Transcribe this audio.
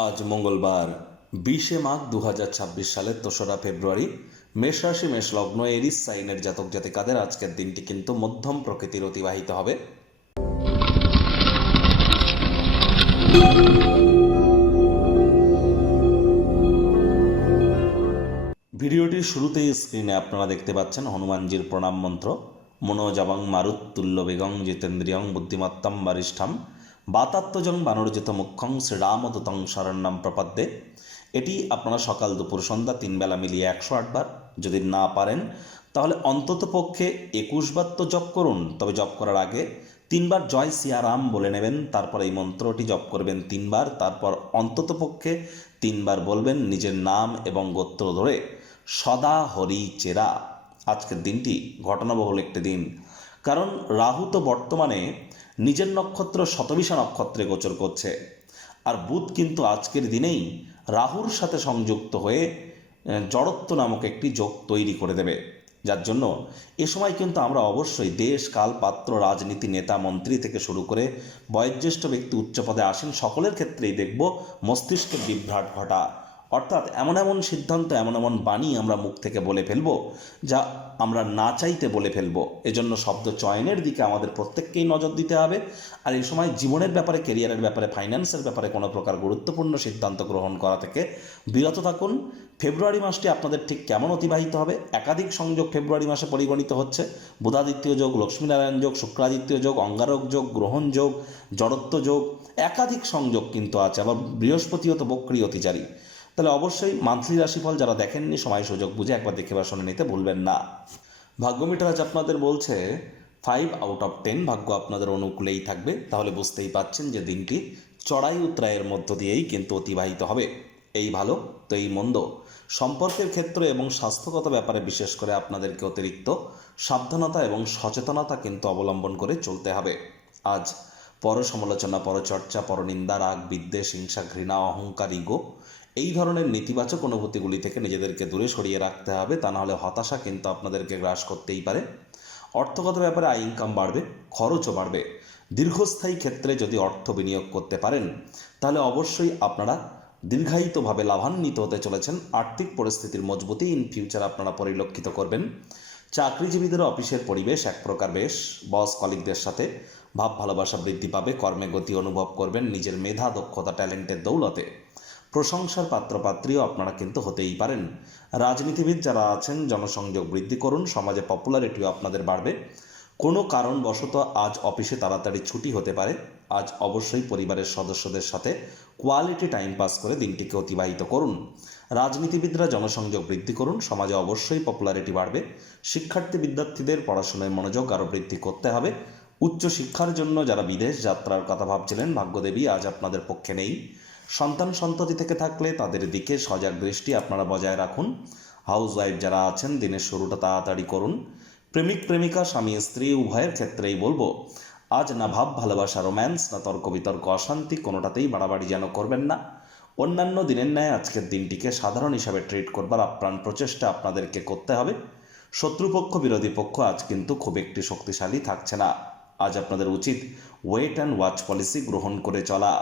আজ মঙ্গলবার 20 মাঘ 2026 সালের 2রা ফেব্রুয়ারি। মেষ রাশি মেষ লগ্ন এরিস সাইনের জাতক জাতিকাদের আজকের দিনটি কিন্তু মধ্যম প্রকৃতির অতিবাহিত হবে। ভিডিওটির শুরুতেই স্ক্রিনে আপনারা দেখতে পাচ্ছেন হনুমানজির প্রণাম মন্ত্র। মনোজবং মারুত্তুল্য বেগং জিতেন্দ্রিয়ং বুদ্ধিমত্তম বরিষ্ঠম বাতাত্মজং বানরজিত মুখ্যং শ্রীরামদূতং শরণ্যম প্রপদ্যে। এটি আপনারা সকাল দুপুর সন্ধ্যা 3 বেলা মিলিয়ে 108 বার, যদি না পারেন তাহলে অন্তত পক্ষে 21 বার তো জপ করুন। তবে জপ করার আগে 3 বার জয় সিয়ারাম বলে নেবেন, তারপর এই মন্ত্রটি জপ করবেন 3 বার, তারপর অন্তত পক্ষে 3 বার বলবেন নিজের নাম এবং গোত্র ধরে সদা হরি চেরা। আজকের দিনটি ঘটনাবহুল একটি দিন, কারণ রাহু তো বর্তমানে নিজের নক্ষত্র শতবিশা নক্ষত্রে গোচর করছে, আর বুধ কিন্তু আজকের দিনেই রাহুর সাথে সংযুক্ত হয়ে জড়ত্ব নামক একটি যোগ তৈরি করে দেবে। যার জন্য এ সময় কিন্তু আমরা অবশ্যই দেশ কাল পাত্র রাজনীতি নেতা মন্ত্রী থেকে শুরু করে বয়োজ্যেষ্ঠ ব্যক্তি উচ্চ পদে আসেন সকলের ক্ষেত্রেই দেখব মস্তিষ্কের বিভ্রাট ঘটা, অর্থাৎ এমন এমন সিদ্ধান্ত এমন এমন বাণী আমরা মুখ থেকে বলে ফেলব যা আমরা না চাইতে বলে ফেলব। এজন্য শব্দ চয়নের দিকে আমাদের প্রত্যেককেই নজর দিতে হবে। আর এই সময় জীবনের ব্যাপারে, কেরিয়ারের ব্যাপারে, ফাইন্যান্সের ব্যাপারে কোনো প্রকার গুরুত্বপূর্ণ সিদ্ধান্ত গ্রহণ করা থেকে বিরত থাকুন। ফেব্রুয়ারি মাসটি আপনাদের ঠিক কেমন অতিবাহিত হবে? একাধিক সংযোগ ফেব্রুয়ারি মাসে পরিগণিত হচ্ছে। বুধাদিত্য যোগ, লক্ষ্মীনারায়ণ যোগ, শুক্রাদিত্য যোগ, অঙ্গারক যোগ, গ্রহণ যোগ, জড়ত্ব যোগ, একাধিক সংযোগ কিন্তু আছে। আবার বৃহস্পতিও তো বক্রী অতিচারী। তাহলে অবশ্যই মান্থলি রাশিফল যারা দেখেননি সময় সুযোগ বুঝে একবার দেখে বা শুনে নিতে ভুলবেন না। ভাগ্য মিটার আজ আপনাদের বলছে 5/10 ভাগ্য আপনাদের অনুকূলেই থাকবে। তাহলে বুঝতেই পাচ্ছেন যে দিনটি চড়াই উতরাইয়ের মধ্য দিয়েই কিন্তু অতিবাহিত হবে। এই ভালো তো এই মন্দ, সম্পর্কের ক্ষেত্রে এবং স্বাস্থ্যগত ব্যাপারে বিশেষ করে আপনাদেরকে অতিরিক্ত সাবধানতা এবং সচেতনতা কিন্তু অবলম্বন করে চলতে হবে। আজ পর সমালোচনা, পরচর্চা, পরনিন্দা, রাগ, বিদ্বেষ, হিংসা, ঘৃণা, অহংকার, ইগো এই ধরনের নেতিবাচক অনুভূতিগুলি থেকে নিজেদেরকে দূরে সরিয়ে রাখতে হবে, তা নাহলে হতাশা কিন্তু আপনাদেরকে গ্রাস করতেই পারে। অর্থগত ব্যাপারে আয় ইনকাম বাড়বে, খরচও বাড়বে। দীর্ঘস্থায়ী ক্ষেত্রে যদি অর্থ বিনিয়োগ করতে পারেন তাহলে অবশ্যই আপনারা দীর্ঘায়িতভাবে লাভান্বিত হতে চলেছেন। আর্থিক পরিস্থিতির মজবুতি ইন ফিউচার আপনারা পরিলক্ষিত করবেন। চাকরিজীবীদের অফিসের পরিবেশ এক প্রকার বেশ, বস কলিগদের সাথে ভাব ভালোবাসা বৃদ্ধি পাবে, কর্মে গতি অনুভব করবেন নিজের মেধা, দক্ষতা, ট্যালেন্টের দৌলতে। প্রশংসার পাত্রপাত্রীও আপনারা কিন্তু হতেই পারেন। রাজনীতিবিদ যারা আছেন জনসংযোগ বৃদ্ধি করুন, সমাজে পপুলারিটিও আপনাদের বাড়বে। কোনো কারণবশত আজ অফিসে তাড়াতাড়ি ছুটি হতে পারে। আজ অবশ্যই পরিবারের সদস্যদের সাথে কোয়ালিটি টাইম পাস করে দিনটিকে অতিবাহিত করুন। রাজনীতিবিদরা জনসংযোগ বৃদ্ধি করুন, সমাজে অবশ্যই পপুলারিটি বাড়বে। শিক্ষার্থী বিদ্যার্থীদের পড়াশোনায় মনোযোগ আরও বৃদ্ধি করতে হবে। উচ্চ শিক্ষার জন্য যারা বিদেশ যাত্রার কথা ভাবছিলেন ভাগ্যদেবী আজ আপনাদের পক্ষে নেই। সন্তান সন্ততি থেকে থাকলে তাদের দিকে সজাগ দৃষ্টি আপনারা বজায় রাখুন। হাউস ওয়াইফ যারা আছেন দিনের শুরুটা তাড়াতাড়ি করুন। প্রেমিক প্রেমিকা, স্বামী স্ত্রী উভয়ের ক্ষেত্রেই বলবো আজ না ভাব ভালোবাসা, রোম্যান্স, না তর্ক বিতর্ক, অশান্তি, কোনোটাতেই বাড়াবাড়ি যেন করবেন না। অন্যান্য দিনের ন্যায় আজকের দিনটিকে সাধারণ হিসাবে ট্রিট করবার আপ্রাণ প্রচেষ্টা আপনাদেরকে করতে হবে। শত্রুপক্ষ বিরোধী পক্ষ আজ কিন্তু খুব একটি শক্তিশালী থাকছে না। আজ আপনাদের উচিত ওয়েট অ্যান্ড ওয়াচ পলিসি গ্রহণ করে চলা।